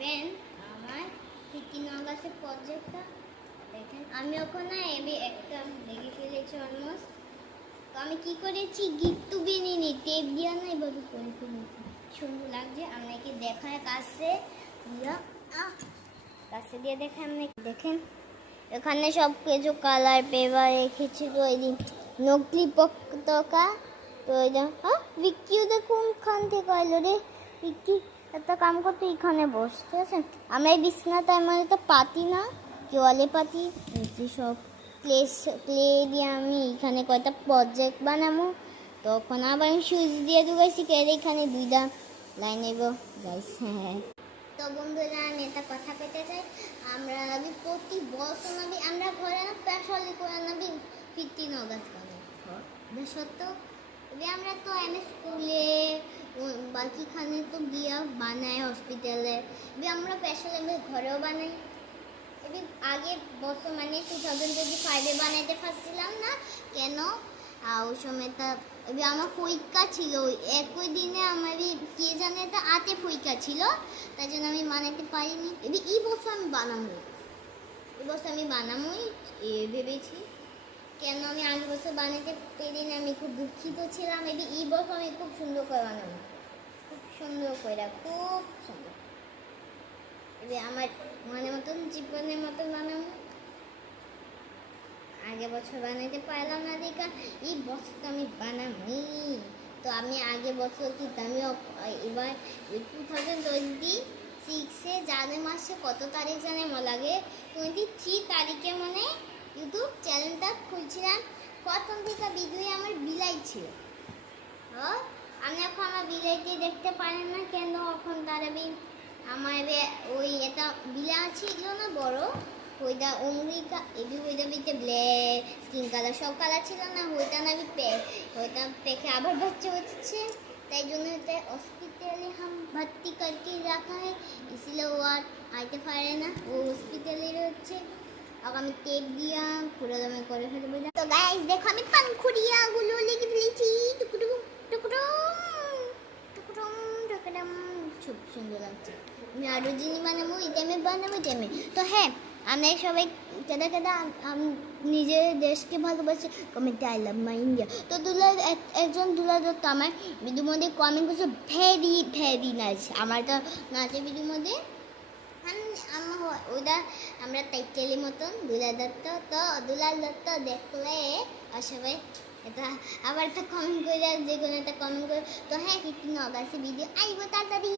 দেন আমার 15 অগাস্টের প্রজেক্টটা দেখেন আমি ওখানে একটা দেখে ফেলেছি অলমোস্ট। তো আমি কি করেছি গিফট বিনিনি টেপ দিয়া না এভাবে করে ফেলেছি, সুন্দর লাগছে। আপনাকে দেখায় কাছে দিয়া কাছে দিয়ে দেখে আপনি দেখেন এখানে সব কিছু কালার পেপার রেখেছি। তো এই দিন নকলি পতাকা। তো এই বিক্কিও দেখুন খান থেকে আইলো রে। বিক্কি একটা কাম করতে এখানে বস, ঠিক আছে? আমরা এই বিছনাটা মানে তো পাতি না, কেওয়ালে পাতি সব ক্লে দিয়ে আমি এখানে কয়টা প্রজেক্ট বানাবো। তখন আবার আমি সুইচ দিয়ে ঢুকাইছি কে এখানে দুইটা লাইন নেব গাইস। হ্যাঁ, তো বন্ধুরা আমি একটা কথা কইতে চাই, আমরা নবী প্রতি বছর নবী আমরা ঘরে না স্পেশালি করে নবী 15 অগস্ট বানাই। সত্য আমরা তো এমএস স্কুলে বাকিখানে তো বিয়া বানাই, হসপিটালে আমরা স্পেশালি ঘরেও বানাই। আগে বছর মানে 2025-এ বানাইতে পারছিলাম না কেন, ওই সময়টা আমার পরীক্ষা ছিল, একই দিনে আমার কে জানে এটা আতে পরীক্ষা ছিল, তাই জন্য আমি বানাইতে পারিনি। এই বছর আমি বানাবো, ভেবেছি। কেন আমি আগের বছর বানাইতে পারিনি, আমি খুব দুঃখিত ছিলাম। এই বছর আমি খুব সুন্দর করে বানাবো, খুব সুন্দর আমার মনের মতন জীবনের মতন বানাবো। আগের বছর বানাইতে পারলাম না দেখা এই বছর তো আমি বানাবি। তো আমি আগের বছর কিন্তু আমি এবার 2026-এ জানুয়ারি মাসে কত তারিখ জানে মনে লাগে 23 তারিখে মানে ইউটিউব চ্যানেলটা খুলছিলাম। প্রথম থেকে ভিডিও আমার বিলাই ছিল। আমি এখন আমার বিলাইতে দেখতে পারেন না কেন, এখন তারা আমার ওই এটা বিলা ছিল না বড়, ওইটা অমরিকা ওইটা বিতে ব্ল্যাক স্কিন কালার সব কালার ছিল না, ওইটা না ওইটা পেকে আবার বাচ্চা হচ্ছে, তাই জন্য हॉस्पिटल हम भर्ती करके रखा है, इसलिए वो आते पारे ना, वो हॉस्पिटले হচ্ছে। আর আমি টেপ দিয়া পুরো দমে করে ফেলবো। তো গাইস দেখো আমি পানখুড়িয়া গুলো লিখে ফেলেছি, টুকটুক টুকটুক টুকটুক টুকটুক, খুব সুন্দর লাগছে। আমি আরো জিনিস বানাবো, এটা আমি বানাবো। তো হ্যাঁ, আমরা সবাই কেদা কেদা নিজের দেশকে ভালোবাসি, কমেন্টে আই লাভ মাই ইন্ডিয়া। তো একজন দুলা দত্ত আমার ভিডিওর মধ্যে কমেন্ট করছে ভেরি নাইস। আমার তো নাচের ভিডিওর মধ্যে ওটা আমরা টাইটেলের মতন দুলা দত্ত। তো দুলা দত্ত দেখলে সবাই এটা আবার একটা কমেন্ট করে, যে কোনো একটা কমেন্ট করে। তো হ্যাঁ 15 অগাস্টে ভিডিও আইব তাড়াতাড়ি।